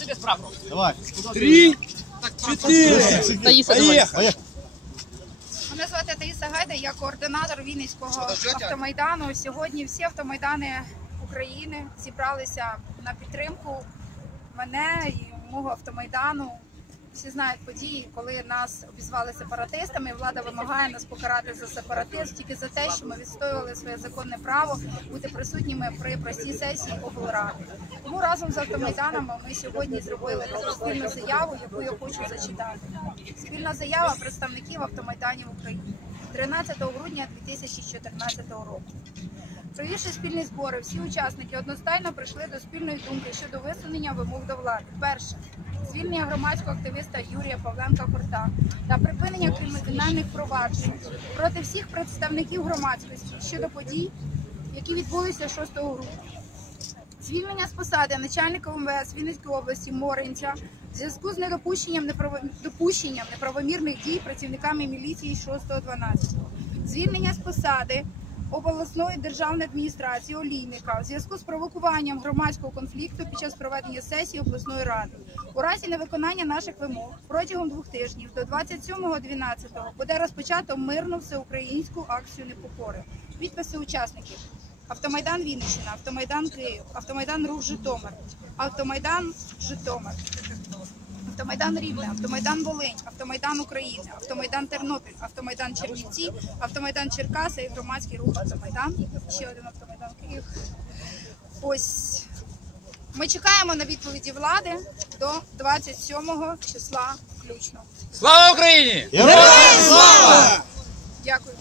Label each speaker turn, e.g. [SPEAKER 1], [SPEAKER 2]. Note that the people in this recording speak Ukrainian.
[SPEAKER 1] Пишите справку.
[SPEAKER 2] Давай.
[SPEAKER 3] Три, чотири.
[SPEAKER 4] Таїса, давай.
[SPEAKER 3] Поїхали.
[SPEAKER 5] Мене звати Таїса Гайда, я координатор Вінницького автомайдану. Сьогодні всі автомайдани України зібралися на підтримку мене і мого автомайдану. Всі знають події, коли нас обізвали сепаратистами. Влада вимагає нас покарати за сепаратизм тільки за те, що ми відстоювали своє законне право бути присутніми при простій сесії облради. Тому разом з автомайданами ми сьогодні зробили спільну заяву, яку я хочу зачитати. Спільна заява представників автомайданів України 13 грудня 2014 року. Провівши спільні збори, всі учасники одностайно прийшли до спільної думки щодо висунення вимог до влади. Перше звільнення громадського активіста Юрія Павленка Хорта та припинення кримінальних проваджень проти всіх представників громадськості щодо подій, які відбулися 6 грудня. Звільнення з посади начальника МВС Вінницької області Моринця в зв'язку з недопущенням неправо- допущенням неправомірних дій працівниками міліції 6.12. Звільнення з посади обласної державної адміністрації Олійника в зв'язку з провокуванням громадського конфлікту під час проведення сесії обласної ради. У разі невиконання наших вимог протягом двох тижнів до 27.12 буде розпочато мирну всеукраїнську акцію непокори. Підписи учасників. Автомайдан Вінниччина, Автомайдан Київ, Автомайдан Рух Житомир, Автомайдан Житомир, Автомайдан Рівне, Автомайдан Волинь, Автомайдан України, Автомайдан Тернопіль, Автомайдан Чернівці, Автомайдан Черкаса і громадський рух Автомайдан. Ще один Автомайдан Київ. Ось ми чекаємо на відповіді влади до 27 числа включно.
[SPEAKER 1] Слава Україні!
[SPEAKER 2] Героям слава!
[SPEAKER 5] Дякую.